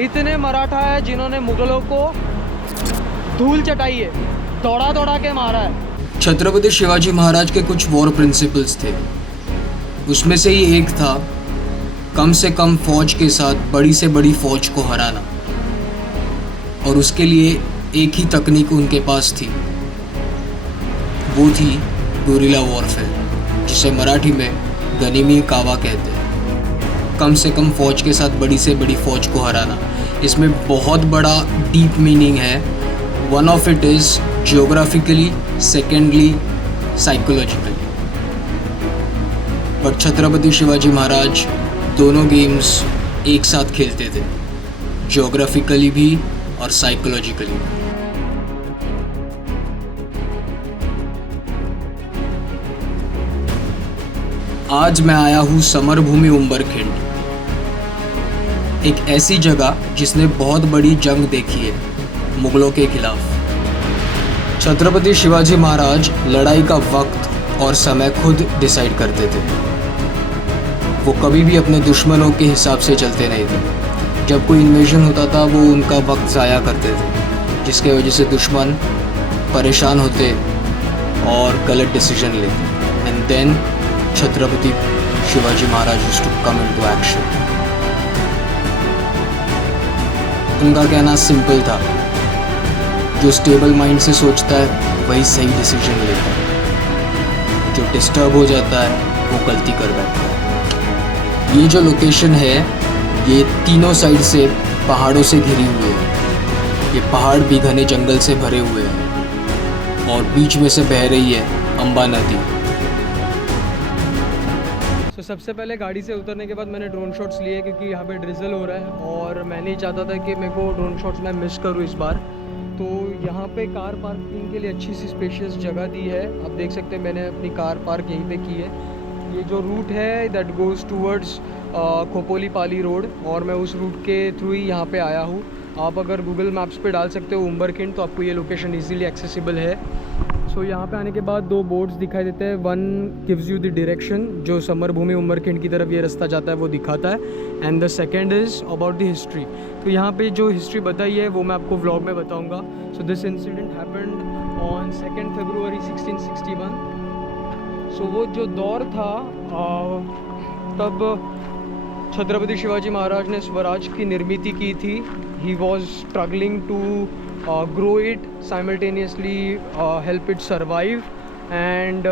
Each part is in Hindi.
इतने मराठा है जिन्होंने मुगलों को धूल चटाई है, दौड़ा दौड़ा के मारा है। छत्रपति शिवाजी महाराज के कुछ वॉर प्रिंसिपल्स थे। उसमें से ही एक था कम से कम फौज के साथ बड़ी से बड़ी फौज को हराना, और उसके लिए एक ही तकनीक उनके पास थी, वो थी गुरिल्ला वॉरफेयर, जिसे मराठी में गनिमी कावा कहते हैं। कम से कम फौज के साथ बड़ी से बड़ी फौज को हराना, इसमें बहुत बड़ा डीप मीनिंग है। One of it is geographically, secondly psychologically. But Chhatrapati Shivaji Maharaj दोनों गेम्स एक साथ खेलते थे, जियोग्राफिकली भी और साइकोलॉजिकली भी। आज मैं आया हूँ समरभूमि उंबरखिंड, एक ऐसी जगह जिसने बहुत बड़ी जंग देखी है मुगलों के खिलाफ। छत्रपति शिवाजी महाराज लड़ाई का वक्त और समय खुद डिसाइड करते थे। वो कभी भी अपने दुश्मनों के हिसाब से चलते नहीं थे। जब कोई इन्वेजन होता था वो उनका वक्त ज़ाया करते थे, जिसके वजह से दुश्मन परेशान होते और गलत डिसीजन लेते। And then Chhatrapati Shivaji Maharaj used to come into action. उनका कहना सिंपल था, जो स्टेबल माइंड से सोचता है वही सही डिसीजन लेता है, जो डिस्टर्ब हो जाता है वो गलती कर बैठता है। ये जो लोकेशन है ये तीनों साइड से पहाड़ों से घिरी हुई है। ये पहाड़ भी घने जंगल से भरे हुए हैं और बीच में से बह रही है अंबा नदी। तो सबसे पहले गाड़ी से उतरने के बाद मैंने ड्रोन शॉट्स लिए, क्योंकि यहाँ पे ड्रिजल हो रहा है और मैं नहीं चाहता था कि मेरे को ड्रोन शॉट्स मैं मिस करूँ इस बार। तो यहाँ पे कार पार्किंग के लिए अच्छी सी स्पेशियस जगह दी है। आप देख सकते हैं मैंने अपनी कार पार्क यहीं पे की है। ये जो रूट है that goes towards Khopoli Pali road, और मैं उस रूट के थ्रू ही यहाँ पे आया हूँ। आप अगर गूगल मैप्स पे डाल सकते हो उंबरखिंड, तो आपको ये लोकेशन इजीली एक्सेसिबल है। सो यहाँ पे आने के बाद दो बोर्ड्स दिखाई देते हैं। One gives you the direction, जो समरभूमि उंबरखिंड की तरफ ये रास्ता जाता है वो दिखाता है, and the second is about the history. तो यहाँ पे जो हिस्ट्री बताई है वो मैं आपको व्लॉग में बताऊँगा। So this incident happened on 2 फरवरी 1661। सो वो जो दौर था तब छत्रपति शिवाजी महाराज ने स्वराज की निर्मित की थी। He was struggling to grow it, simultaneously help it survive, and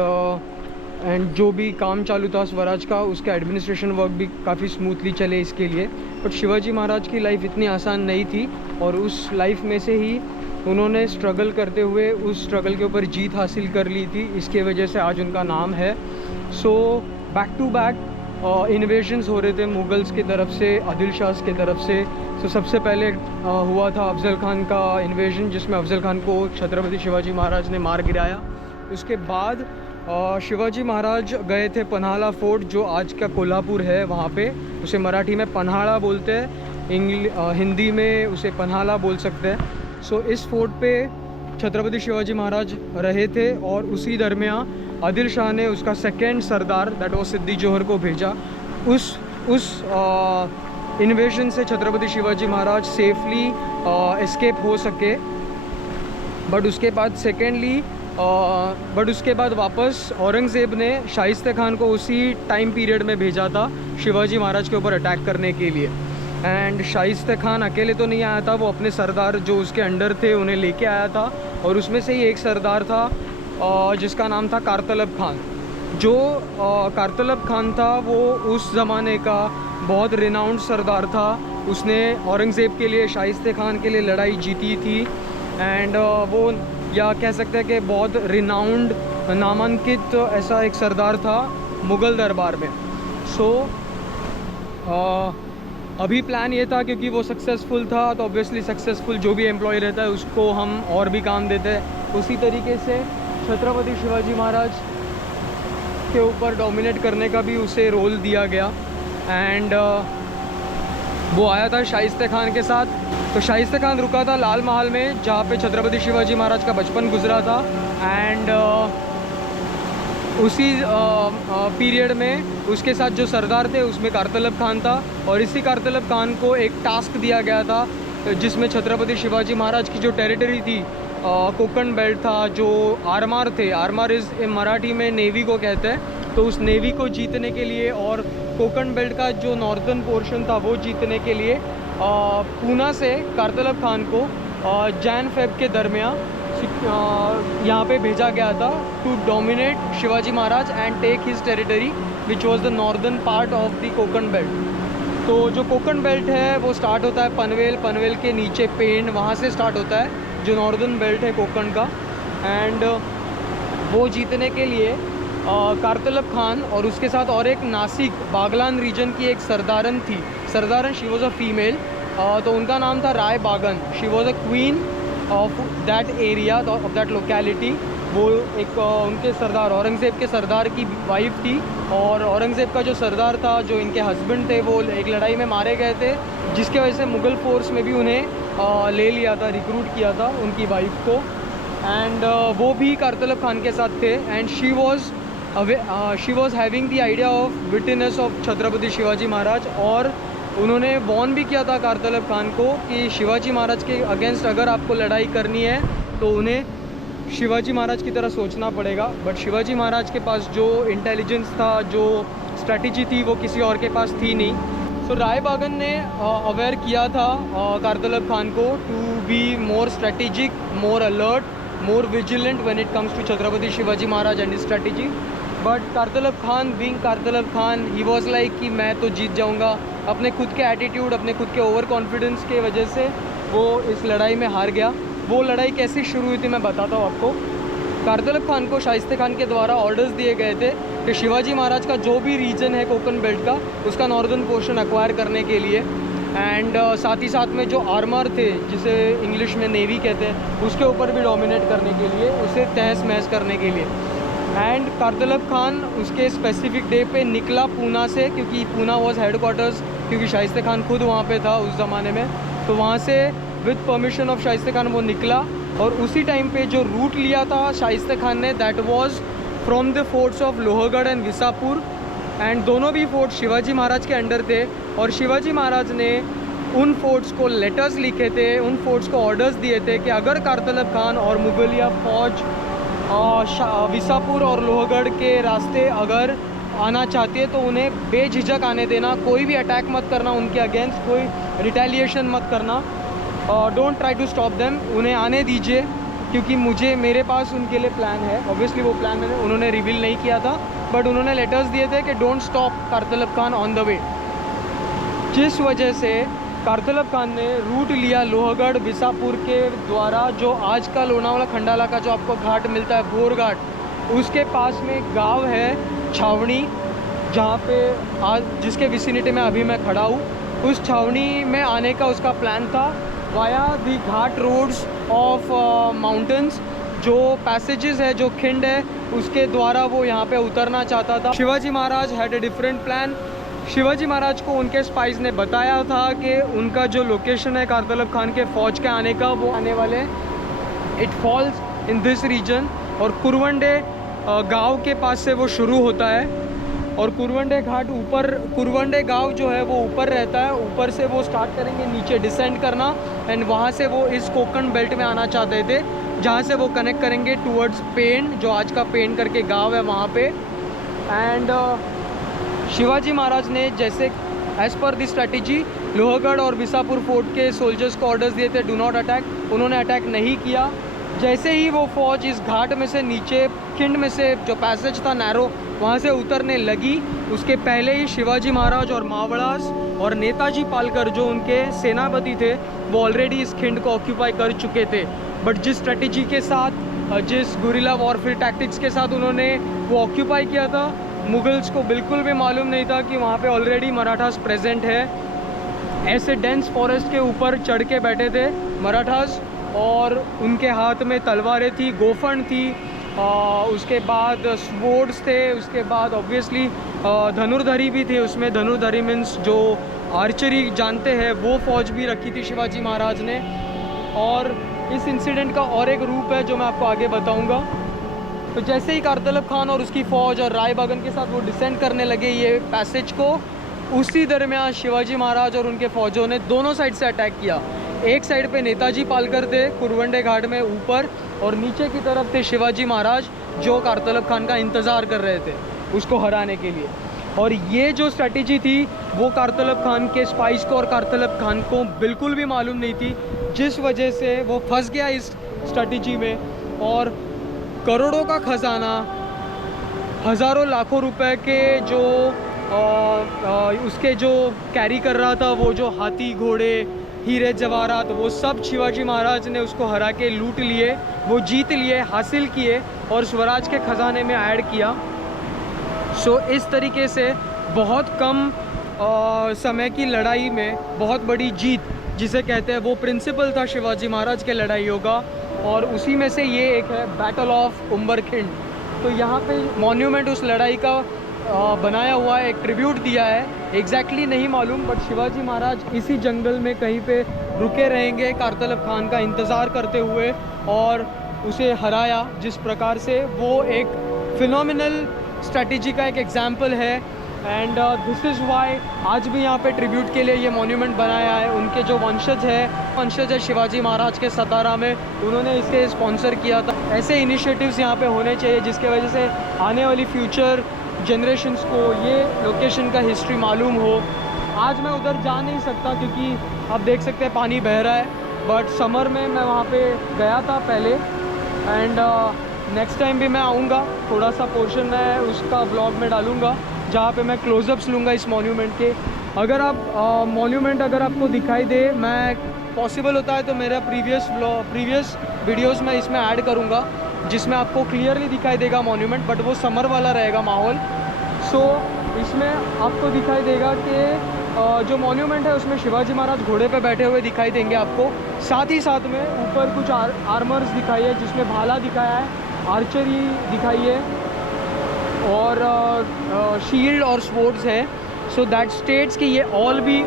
जो भी काम चालू था स्वराज का, उसका एडमिनिस्ट्रेशन वर्क भी काफ़ी स्मूथली चले इसके लिए। बट शिवाजी महाराज की लाइफ इतनी आसान नहीं थी, और उस लाइफ में से ही उन्होंने स्ट्रगल करते हुए उस स्ट्रगल के ऊपर जीत हासिल कर ली थी। इसके वजह से आज उनका नाम है। So back to back invasions हो रहे थे मुगल्स की तरफ से, आदिल शाह की तरफ से। तो सबसे पहले हुआ था अफजल खान का इन्वेजन, जिसमें अफजल खान को छत्रपति शिवाजी महाराज ने मार गिराया। उसके बाद शिवाजी महाराज गए थे पन्हाड़ा फोर्ट, जो आज का कोल्हापुर है, वहाँ पे उसे मराठी में पन्हाड़ा बोलते हैं, हिंदी में उसे पन्हाड़ा बोल सकते हैं। सो इस फोर्ट पे छत्रपति शिवाजी महाराज रहे थे, और उसी दरमियान आदिल शाह ने उसका सेकेंड सरदार दैट वाज सिद्दी जोहर को भेजा। उस इन्वेजन से छत्रपति शिवाजी महाराज सेफली एस्केप हो सके। बट उसके बाद वापस औरंगज़ेब ने शाइस्ते खान को उसी टाइम पीरियड में भेजा था शिवाजी महाराज के ऊपर अटैक करने के लिए। एंड शाइस्ते खान अकेले तो नहीं आया था, वो अपने सरदार जो उसके अंडर थे उन्हें लेके आया था, और उसमें से ही एक सरदार था जिसका नाम था कारतलब खान। जो कारतलब खान था वो उस ज़माने का बहुत रिनाउंड सरदार था। उसने औरंगज़ेब के लिए, शाइस्ते खान के लिए लड़ाई जीती थी, एंड वो या कह सकते हैं कि बहुत रिनाउंड, नामांकित ऐसा एक सरदार था मुग़ल दरबार में। सो अभी प्लान ये था, क्योंकि वो सक्सेसफुल था, तो ऑब्वियसली सक्सेसफुल जो भी एम्प्लॉय रहता है उसको हम और भी काम देते हैं। उसी तरीके से छत्रपति शिवाजी महाराज के ऊपर डोमिनेट करने का भी उसे रोल दिया गया। एंड वो आया था शाइस्ते खान के साथ। तो शाइस्ते खान रुका था लाल महल में, जहाँ पे छत्रपति शिवाजी महाराज का बचपन गुजरा था। एंड उसी पीरियड में उसके साथ जो सरदार थे उसमें कारतलब खान था, और इसी कारतलब खान को एक टास्क दिया गया था जिसमें छत्रपति शिवाजी महाराज की जो टेरिटरी थी, कोकण बेल्ट था, जो आरमार थे, आरमार इज़ मराठी में नेवी को कहते हैं, तो उस नेवी को जीतने के लिए और कोकण बेल्ट का जो नॉर्दर्न पोर्शन था वो जीतने के लिए पूना से कारतलब खान को जैन फेब के दरमियान यहाँ पे भेजा गया था to dominate Shivaji Maharaj and take his territory which was the northern part of the Konkan belt. तो जो कोकण बेल्ट है वो स्टार्ट होता है पनवेल, पनवेल के नीचे पेंड, वहाँ से स्टार्ट होता है जो नॉर्दर्न बेल्ट है कोकण का। एंड वो जीतने के लिए कारतलब खान और उसके साथ और एक नासिक बागलान रीजन की एक सरदारन थी, सरदारन, शी वॉज अ फीमेल, तो उनका नाम था Rai Bagan. She was a queen of that area, of that locality. वो एक उनके सरदार, औरंगज़ेब के सरदार की वाइफ थी, और औरंगज़ेब का जो सरदार था, जो इनके हस्बैंड थे, वो एक लड़ाई में मारे गए थे, जिसके वजह से मुग़ल फोर्स में भी उन्हें ले लिया था, रिक्रूट किया था उनकी वाइफ को। एंड वो भी कारतलब खान के साथ थे। And she was having the idea of witness of Chhatrapati Shivaji Maharaj, और उन्होंने वॉर्न भी किया था कारतलब खान को कि शिवाजी महाराज के अगेंस्ट अगर आपको लड़ाई करनी है तो उन्हें शिवाजी महाराज की तरह सोचना पड़ेगा। बट शिवाजी महाराज के पास जो इंटेलिजेंस था, जो स्ट्रैटेजी थी, वो किसी और के पास थी नहीं। सो राय बागन ने अवेयर किया था कारतलब खान को to be more strategic, more alert, more vigilant when it comes to Chhatrapati Shivaji Maharaj and strategy. But Kartalab Khan, being Kartalab Khan, he was like कि मैं तो जीत जाऊंगा। अपने खुद के एटीट्यूड, अपने खुद के ओवर कॉन्फिडेंस के वजह से वो इस लड़ाई में हार गया। वो लड़ाई कैसे शुरू हुई थी मैं बताता हूँ आपको। कारतलब खान को शाइस्ते खान के द्वारा ऑर्डर्स दिए गए थे कि शिवाजी महाराज का जो भी रीजन है कोकण बेल्ट का, उसका नॉर्दर्न पोर्शन एक्वायर करने के लिए, एंड साथ ही साथ में जो आर्मर थे, जिसे इंग्लिश में नेवी कहते हैं, उसके ऊपर भी डोमिनेट करने के लिए, उसे तहस महस करने के लिए। एंड कारतलब खान उसके स्पेसिफिक डे पे निकला पूना से, क्योंकि पूना वॉज हेड क्वार्टर्स, क्योंकि शाइस्ते खान खुद वहाँ पे था उस ज़माने में। तो वहाँ से विद परमिशन ऑफ शाइस्ते खान वो निकला, और उसी टाइम पे जो रूट लिया था शाइस्ते खान ने, that was from the forts of Lohagad and Visapur. And दोनों भी फोर्ट शिवाजी महाराज के अंडर थे, और शिवाजी महाराज ने उन फोर्ट्स को लेटर्स लिखे थे, उन फोर्ट्स को ऑर्डर्स दिए थे कि अगर कारतलब खान और मुगलिया फौज विसापुर और लोहगढ़ के रास्ते अगर आना चाहती है तो उन्हें बेझिझक आने देना, कोई भी अटैक मत करना उनके अगेंस्ट, कोई रिटेलिएशन मत करना, don't try to stop them, उन्हें आने दीजिए, क्योंकि मेरे पास उनके लिए प्लान है। ऑब्वियसली वो प्लान उन्होंने रिवील नहीं किया था, बट उन्होंने लेटर्स दिए थे कि don't stop Kartalab Khan on the way. जिस वजह से कारतलब खान ने रूट लिया लोहगढ़ विसापुर के द्वारा, जो आज का लोनावाला खंडाला का जो आपको घाट मिलता है, भोर घाट, उसके पास में एक गाँव है छावनी, जहाँ पे आज जिसके विसिनिटी में अभी मैं खड़ा हूँ, उस छावनी में आने का उसका प्लान था via the ghat roads of mountains. जो पैसेजेस है, जो खिंड है, उसके द्वारा वो यहाँ पे उतरना चाहता था। Shivaji Maharaj had a different plan. Shivaji Maharaj को उनके स्पाइस ने बताया था कि उनका जो लोकेशन है कारतलब खान के फ़ौज के आने का, वो आने वाले it falls in this region, और कुरवंडे गांव के पास से वो शुरू होता है, और कुरवंडे घाट ऊपर, कुरवंडे गांव जो है वो ऊपर रहता है, ऊपर से वो स्टार्ट करेंगे नीचे डिसेंड करना, एंड वहाँ से वो इस कोकण बेल्ट में आना चाहते थे, जहाँ से वो कनेक्ट करेंगे टूवर्ड्स पेन, जो आज का पेन करके गाँव है वहाँ पे। एंड शिवाजी महाराज ने जैसे एज़ पर दी स्ट्रैटेजी लोहगढ़ और विसापुर फोर्ट के सोल्जर्स को ऑर्डर्स दिए थे डू नॉट अटैक, उन्होंने अटैक नहीं किया। जैसे ही वो फ़ौज इस घाट में से नीचे खिंड में से जो पैसेज था नैरो, वहाँ से उतरने लगी, उसके पहले ही शिवाजी महाराज और मावड़ास और नेताजी पालकर जो उनके सेनापति थे, वो ऑलरेडी इस खिंड को ऑक्यूपाई कर चुके थे। बट जिस स्ट्रेटजी के साथ, जिस गुरिल्ला वॉरफेयर टैक्टिक्स के साथ उन्होंने वो ऑक्यूपाई किया था, मुगल्स को बिल्कुल भी मालूम नहीं था कि वहाँ पे ऑलरेडी मराठास प्रेजेंट है। ऐसे डेंस फॉरेस्ट के ऊपर चढ़ के बैठे थे मराठास, और उनके हाथ में तलवारें थी, गोफन थी, उसके बाद स्वॉर्ड्स थे, उसके बाद ऑब्वियसली धनुर्धरी भी थे। उसमें धनुर्धरी मीन्स जो आर्चरी जानते हैं, वो फौज भी रखी थी शिवाजी महाराज ने। और इस इंसिडेंट का और एक रूप है जो मैं आपको आगे बताऊंगा। तो जैसे ही कारतलब खान और उसकी फ़ौज और राय बगन के साथ वो डिसेंड करने लगे ये पैसेज को, उसी दरमियान शिवाजी महाराज और उनके फ़ौजों ने दोनों साइड से अटैक किया। एक साइड पे नेताजी पालकर थे कुरवंडे घाट में ऊपर, और नीचे की तरफ थे शिवाजी महाराज जो कारतलब खान का इंतज़ार कर रहे थे उसको हराने के लिए। और ये जो स्ट्रैटेजी थी वो कारतलब खान के स्पाइस को और कारतलब खान को बिल्कुल भी मालूम नहीं थी, जिस वजह से वो फंस गया इस स्ट्रैटेजी में। और करोड़ों का ख़जाना, हज़ारों लाखों रुपए के जो उसके जो कैरी कर रहा था, वो जो हाथी घोड़े हीरे जवाहरात, वो सब शिवाजी महाराज ने उसको हरा के लूट लिए, वो जीत लिए, हासिल किए और स्वराज के ख़जाने में ऐड किया। सो इस तरीके से बहुत कम समय की लड़ाई में बहुत बड़ी जीत जिसे कहते हैं, वो प्रिंसिपल था शिवाजी महाराज के लड़ाइयों का, और उसी में से ये एक है बैटल ऑफ उम्बरखिंड। तो यहाँ पे मॉन्यूमेंट उस लड़ाई का बनाया हुआ है, एक ट्रिब्यूट दिया है, एग्जैक्टली नहीं मालूम, बट शिवाजी महाराज इसी जंगल में कहीं पे रुके रहेंगे कारतलब खान का इंतज़ार करते हुए, और उसे हराया जिस प्रकार से, वो एक फिनोमिनल स्ट्रैटेजी का एक एग्जाम्पल है। एंड दिस इज़ वाई आज भी यहाँ पे ट्रिब्यूट के लिए ये मॉन्यूमेंट बनाया है। उनके जो वंशज है शिवाजी महाराज के सतारा में, उन्होंने इसे स्पॉन्सर किया था। ऐसे इनिशिएटिव्स यहाँ पे होने चाहिए जिसके वजह से आने वाली फ्यूचर जनरेशन्स को ये लोकेशन का हिस्ट्री मालूम हो। आज मैं उधर जा नहीं सकता क्योंकि आप देख सकते हैं पानी बह रहा है, बट समर में मैं वहाँ पे गया था पहले, एंड नेक्स्ट टाइम भी मैं आऊँगा, थोड़ा सा पोर्शन मैं उसका ब्लॉग में डालूँगा जहाँ पे मैं क्लोजअप्स लूँगा इस मॉन्यूमेंट के। अगर आप मॉन्यूमेंट अगर आपको दिखाई दे, मैं पॉसिबल होता है तो मेरा प्रीवियस वीडियोस में इसमें ऐड करूँगा जिसमें आपको क्लियरली दिखाई देगा मॉन्यूमेंट, बट वो समर वाला रहेगा माहौल। सो इसमें आपको दिखाई देगा कि जो मॉन्यूमेंट है उसमें शिवाजी महाराज घोड़े पे बैठे हुए दिखाई देंगे आपको। साथ ही साथ में ऊपर कुछ आर्मर्स दिखाई है जिसमें भाला दिखाया है, आर्चरी दिखाई है और शील्ड और स्वॉर्ड्स है। सो दैट स्टेट्स कि ये ऑल भी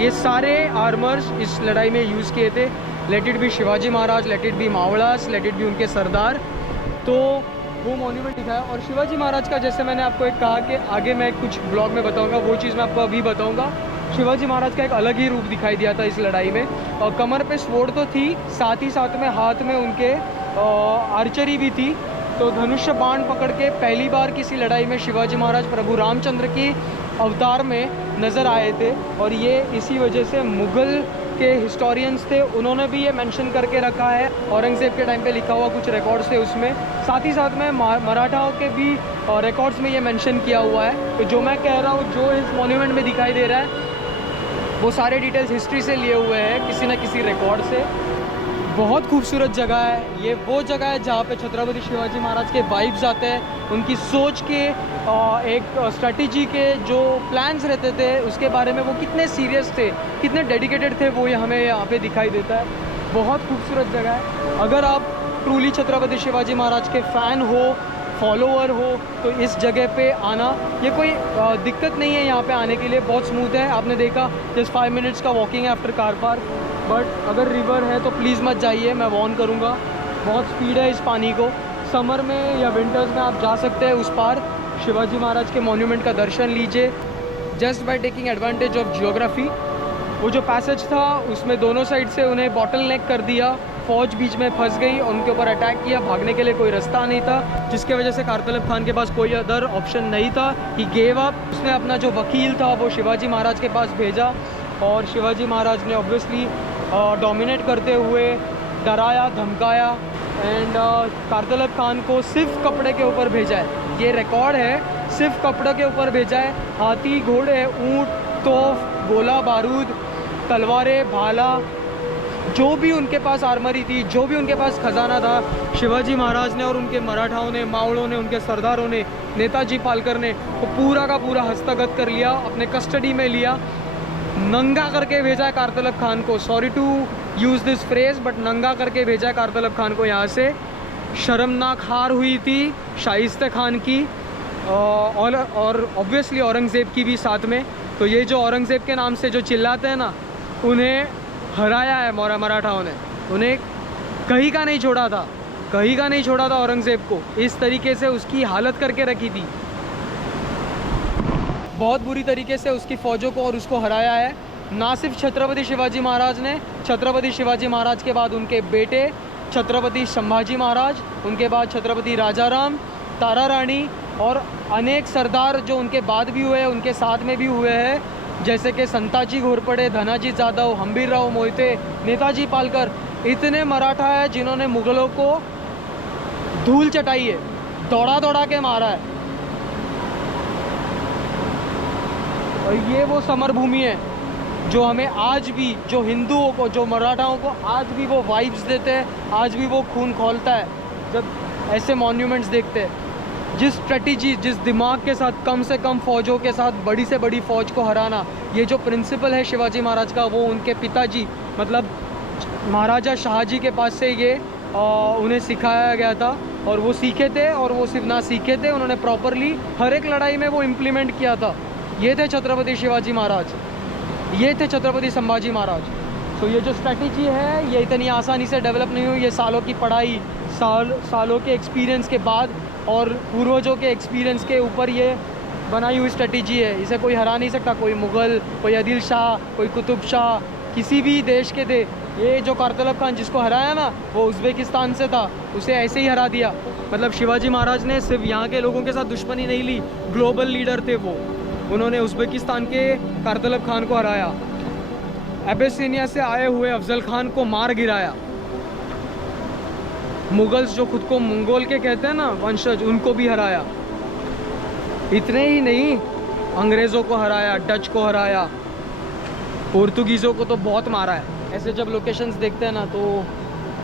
ये सारे आर्मर्स इस लड़ाई में यूज़ किए थे। Let it be Shivaji Maharaj, let it be Mavlas, let it be उनके सरदार। तो वो मॉन्यूमेंट दिखाया। और शिवाजी महाराज का जैसे मैंने आपको एक कहा कि आगे मैं कुछ ब्लॉग में बताऊंगा, वो चीज़ मैं आपको अभी बताऊंगा। शिवाजी महाराज का एक अलग ही रूप दिखाई दिया था इस लड़ाई में, और कमर पे स्वॉर्ड तो थी, साथ ही साथ में हाथ में उनके आर्चरी भी थी। तो धनुष्य बाण पकड़ के पहली बार किसी लड़ाई में शिवाजी महाराज प्रभु रामचंद्र की अवतार में नज़र आए थे। और ये इसी वजह से मुग़ल के हिस्टोरियंस थे, उन्होंने भी ये मेंशन करके रखा है, औरंगज़ेब के टाइम पे लिखा हुआ कुछ रिकॉर्ड्स थे उसमें। साथ ही साथ में मराठाओं के भी रिकॉर्ड्स में ये मेंशन किया हुआ है। तो जो मैं कह रहा हूँ, जो इस मॉन्यूमेंट में दिखाई दे रहा है, वो सारे डिटेल्स हिस्ट्री से लिए हुए हैं, किसी न किसी रिकॉर्ड से। बहुत खूबसूरत जगह है ये, वो जगह है जहाँ पे छत्रपति शिवाजी महाराज के वाइब्स आते हैं, उनकी सोच के एक स्ट्रैटेजी के जो प्लान्स रहते थे उसके बारे में, वो कितने सीरियस थे, कितने डेडिकेटेड थे, वो हमें यहाँ पे दिखाई देता है। बहुत खूबसूरत जगह है। अगर आप ट्रूली छत्रपति शिवाजी महाराज के फ़ैन हो, फॉलोअर हो, तो इस जगह पे आना, ये कोई दिक्कत नहीं है यहाँ पे आने के लिए, बहुत स्मूथ है। आपने देखा जस्ट 5 मिनट्स का वॉकिंग है आफ्टर कार पार्क। बट अगर रिवर है तो प्लीज़ मत जाइए, मैं वार्न करूँगा, बहुत स्पीड है इस पानी को। समर में या विंटर्स में आप जा सकते हैं उस पार, शिवाजी महाराज के मॉन्यूमेंट का दर्शन लीजिए just by taking advantage of geography. वो जो पैसेज था उसमें दोनों साइड से उन्हें बॉटल नेक कर दिया, फ़ौज बीच में फंस गई और उनके ऊपर अटैक किया, भागने के लिए कोई रास्ता नहीं था, जिसके वजह से कारतलब खान के पास कोई अदर ऑप्शन नहीं था। He gave up. उसने अपना जो वकील था वो शिवाजी महाराज के पास भेजा, और शिवाजी महाराज ने ऑब्वियसली डोमिनेट करते हुए डराया, धमकाया, एंड कारतलब खान को सिर्फ कपड़े के ऊपर भेजा है। ये रिकॉर्ड है, सिर्फ कपड़े के ऊपर भेजा है। हाथी, घोड़े, ऊँट, तोफ, गोला बारूद, तलवारें, भाला, जो भी उनके पास आर्मरी थी, जो भी उनके पास ख़जाना था, शिवाजी महाराज ने और उनके मराठाओं ने, मावड़ों ने, उनके सरदारों ने, नेताजी पालकर ने वो पूरा का पूरा हस्तगत कर लिया, अपने कस्टडी में लिया, नंगा करके भेजा है कारतलब खान को। Sorry to use this phrase, but नंगा करके भेजा है कारतलब खान को यहाँ से। शर्मनाक हार हुई थी शाइस्ते खान की और ऑब्वियसली औरंगज़ेब की भी साथ में। तो ये जो औरंगज़ेब के नाम से जो चिल्लाते हैं ना, उन्हें हराया है मराठाओं ने, उन्हें कहीं का नहीं छोड़ा था। कहीं का नहीं छोड़ा था औरंगज़ेब को, इस तरीके से उसकी हालत करके रखी थी। बहुत बुरी तरीके से उसकी फ़ौजों को और उसको हराया है। ना सिर्फ छत्रपति शिवाजी महाराज ने, छत्रपति शिवाजी महाराज के बाद उनके बेटे छत्रपति संभाजी महाराज, उनके बाद छत्रपति राजाराम, तारा रानी और अनेक सरदार जो उनके बाद भी हुए, उनके साथ में भी हुए हैं, जैसे कि संताजी घोरपड़े, धनाजी जाधव, हम्बीरराव मोहिते, नेताजी पालकर। इतने मराठा है जिन्होंने मुग़लों को धूल चटाई है, दौड़ा दौड़ा के मारा है। और ये वो समर भूमि है जो हमें आज भी, जो हिंदुओं को, जो मराठाओं को आज भी वो वाइब्स देते हैं, आज भी वो खून खौलता है जब ऐसे मॉन्यूमेंट्स देखते हैं। जिस स्ट्रेटजी, जिस दिमाग के साथ कम से कम फ़ौजों के साथ बड़ी से बड़ी फ़ौज को हराना, ये जो प्रिंसिपल है शिवाजी महाराज का, वो उनके पिताजी मतलब महाराजा शाहजी के पास से ये उन्हें सिखाया गया था। और वो सीखे थे, और वो सिर्फ ना सीखे थे, उन्होंने प्रॉपरली हर एक लड़ाई में वो इम्प्लीमेंट किया था। ये थे छत्रपति शिवाजी महाराज, ये थे छत्रपति संभाजी महाराज। तो ये जो स्ट्रेटजी है ये इतनी आसानी से डेवलप नहीं हुई, ये सालों की पढ़ाई, सालों के एक्सपीरियंस के बाद और पूर्वजों के एक्सपीरियंस के ऊपर ये बनाई हुई स्ट्रेटजी है। इसे कोई हरा नहीं सकता, कोई मुग़ल, कोई आदिल शाह, कोई कुतुब शाह, किसी भी देश के थे। ये जो कारतलब खान जिसको हराया ना, वो उज़्बेकिस्तान से था, उसे ऐसे ही हरा दिया। मतलब शिवाजी महाराज ने सिर्फ यहाँ के लोगों के साथ दुश्मनी नहीं ली, ग्लोबल लीडर थे वो। उन्होंने उज़्बेकिस्तान के कारतलब खान को हराया, एबेसिनिया से आए हुए अफजल खान को मार गिराया, मुगल्स जो खुद को मंगोल के कहते हैं ना, वंशज, उनको भी हराया। इतने ही नहीं, अंग्रेज़ों को हराया, डच को हराया, पोर्तुगीज़ों को तो बहुत मारा है। ऐसे जब लोकेशंस देखते हैं ना तो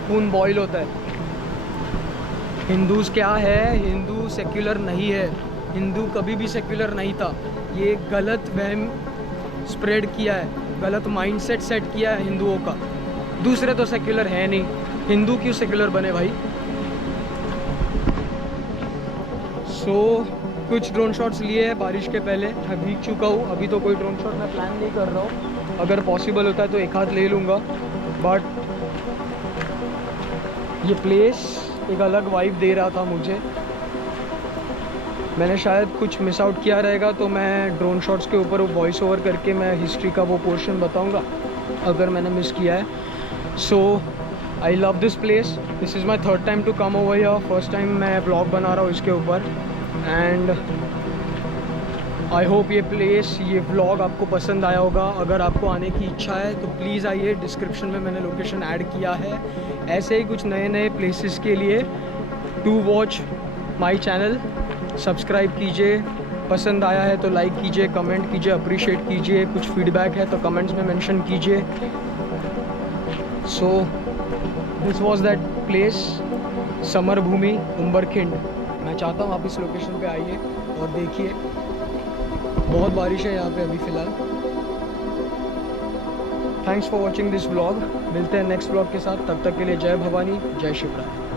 खून बॉयल होता है। हिंदूज़ क्या है, हिंदू सेक्युलर नहीं है, हिंदू कभी भी सेक्युलर नहीं था। ये गलत वहम स्प्रेड किया है, गलत माइंडसेट सेट किया है हिंदुओं का। दूसरे तो सेक्युलर है नहीं, हिंदू क्यों सेक्युलर बने भाई। कुछ ड्रोन शॉट्स लिए हैं बारिश के पहले, मैं भीग चुका हूँ। अभी तो कोई ड्रोन शॉट मैं प्लान नहीं कर रहा हूँ, अगर पॉसिबल होता है तो एक हाथ ले लूँगा। बट ये प्लेस एक अलग वाइब दे रहा था मुझे। मैंने शायद कुछ मिस आउट किया रहेगा तो मैं ड्रोन शॉट्स के ऊपर वॉइस ओवर करके मैं हिस्ट्री का वो पोर्शन बताऊँगा अगर मैंने मिस किया है। So I love this place, this is my third time to come over here. First time मैं ब्लॉग बना रहा हूँ इसके ऊपर, एंड आई होप ये प्लेस, ये व्लॉग आपको पसंद आया होगा। अगर आपको आने की इच्छा है तो प्लीज़ आइए, डिस्क्रिप्शन में मैंने लोकेशन ऐड किया है। ऐसे ही कुछ नए नए प्लेसेस के लिए to watch my channel, subscribe कीजिए। पसंद आया है तो लाइक कीजिए, कमेंट कीजिए, अप्रिशिएट कीजिए। कुछ फीडबैक है तो कमेंट्स में मेंशन कीजिए। So this was that place, Samar Bhumi Umberkhind. मैं चाहता हूँ आप इस लोकेशन पे आइए और देखिए। बहुत बारिश है यहाँ पे अभी फ़िलहाल। Thanks for watching this vlog. मिलते हैं नेक्स्ट व्लॉग के साथ, तब तक के लिए जय भवानी, जय शिवराय।